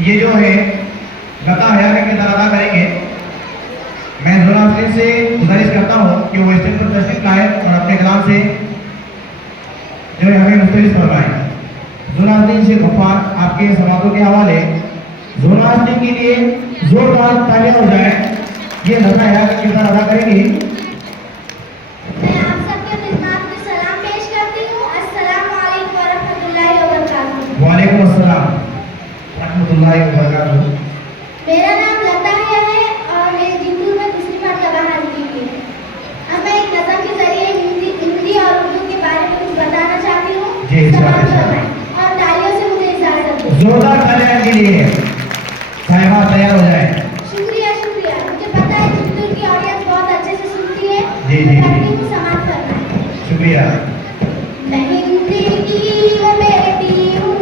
ये जो है लता हया का किरदार अदा करेंगे। मैं जोनाफ्रीन से गुजारिश करता हूँ कि वो स्टेज पर तशरीफ लाए और अपने कलाम से जो है हमें मुख्तलिफ फरमाएं। जोनाफ्रीन से गफ्फार आपके समातों के हवाले जोनाफ्रीन के लिए जोरदार तालियां हो जाए। ये लता हया का किरदार अदा करेंगी। मैं आप सबके खिदमत में सलाम पेश करती हूँ। अस्सलामु अलैकुम व रहमतुल्लाहि व बरकातुहू। वालेकुम अस्सलाम रहमतुल्लाहि व बरकातुहू। मेरा नाम लता हया है और मेरी जिंदगी में दूसरी मर्तबा हाजिरी की है। अब मैं एक नज़म के जरिए हिंदी और उर्दू के बारे में कुछ बताना चाहती हूँ। जी, समाअत फरमाएं और तालियों से मुझे इजाजत दें। जोरदार तालियां के लिए साहिबा तैयार हो जाए। शुक्रिया शुक्रिया। मुझे पता है चित्तूर की ऑडियंस बहुत अच्छे से सुनती है। जी, जी, करती हूँ समाअत फरमाएं। शुक्रिया। मैं हिंदी की वो बेटी हूँ,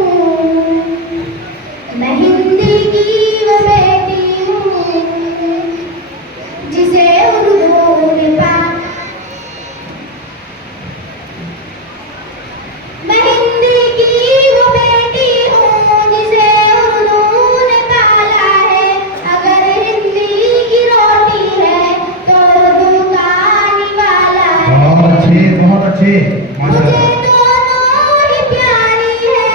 मैं हिंदी की वो बेटी हूँ जिसे उर्दू ने मैं हिंदी की वो बेटी हूँ जिसे उर्दू ने पाला है। अगर हिंदी की रोटी है तो उर्दू का निवाला है। बहुत अच्छे मुझे दोनों ही प्यारी है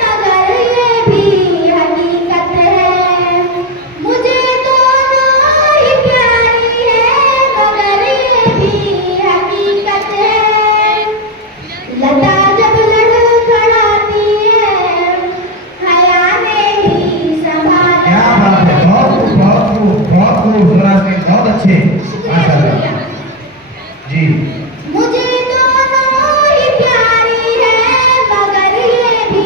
मगर ये भी हकीकत है। मुझे दोनों ही प्यारी है मगर ये भी हकीकत है। लता जब लड़खड़ाती है हया ने ही संभाला क्या बात है। बहुत खूब जोरास्तीन बहुत अच्छे माशाल्लाह। जी मुझे दोनों ही प्यारी है मगर ये भी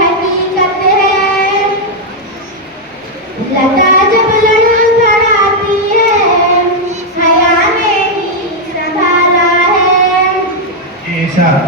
हकीकत है। लता जब लड़खड़ाती है हया ने ही संभाला है। जी इरशाद।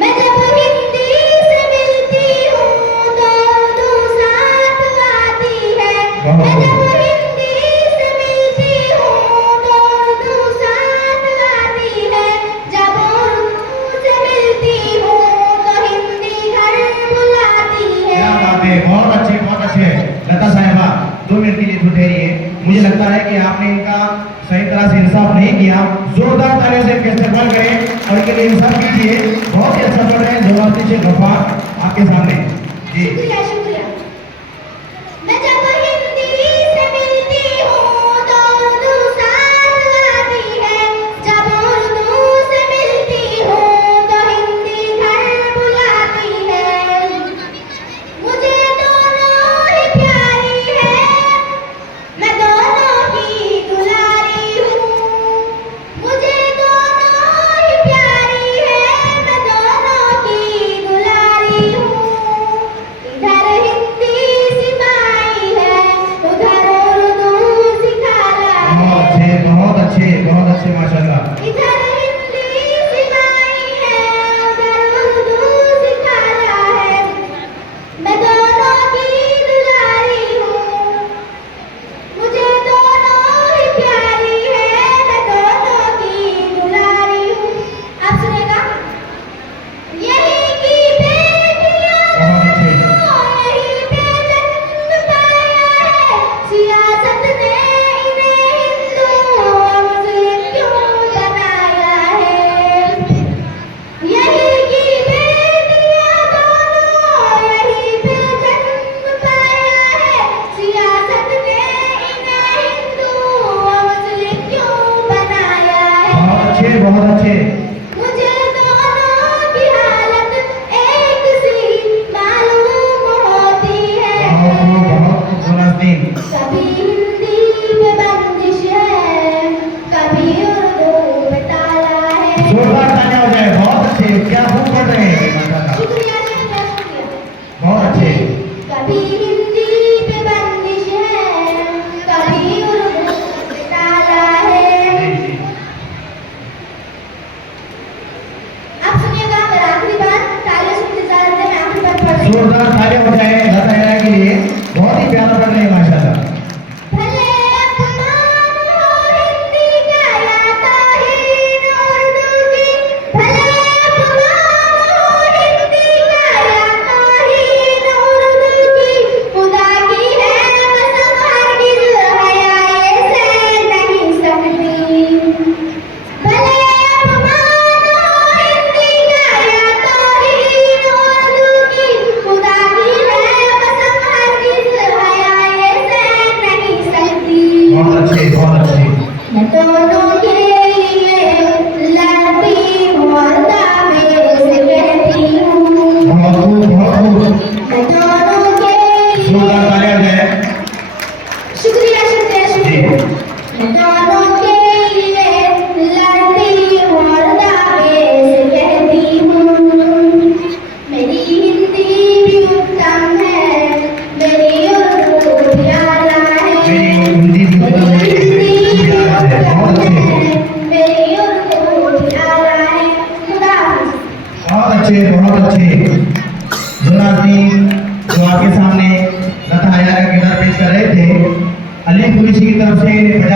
मैं जब हिंदी से मिलती हूँ तो उर्दू साथ गाती है। मैं जब हिंदी से मिलती हूँ तो उर्दू साथ गाती है। जब उर्दू से मिलती हूँ तो हिंदी घर बुलाती है। क्या बात है। बहुत अच्छे लता साहिबा 2 मिनट के लिए ठहरिए। मुझे लगता है कि आपने इनका सही तरह से इंसाफ नहीं किया। जोरदार तालियों से इनका इस्तेमाल करें और इनके लिए इंसाफ कीजिए। बहुत ही अच्छा पढ़ रहे हैं जोनाफ्रीन से गफ्फार आपके सामने। जी शुक्रिया शुक्रिया। मैं जब हिंदी से मिलती हूँ तो उर्दू साथ गाती है। जब उर्दू से मिलती हूँ तो हिंदी घर बुलाती है। मुझे दोनों ही प्यारी है मैं दोनों की दुलारी हूँ। मुझे दोनों ही प्यारी है मैं दोनों की दुलारी हूँ। इधर सामने लता हया का किरदार पेश कर रहे थे। अली कुरैशी की तरफ से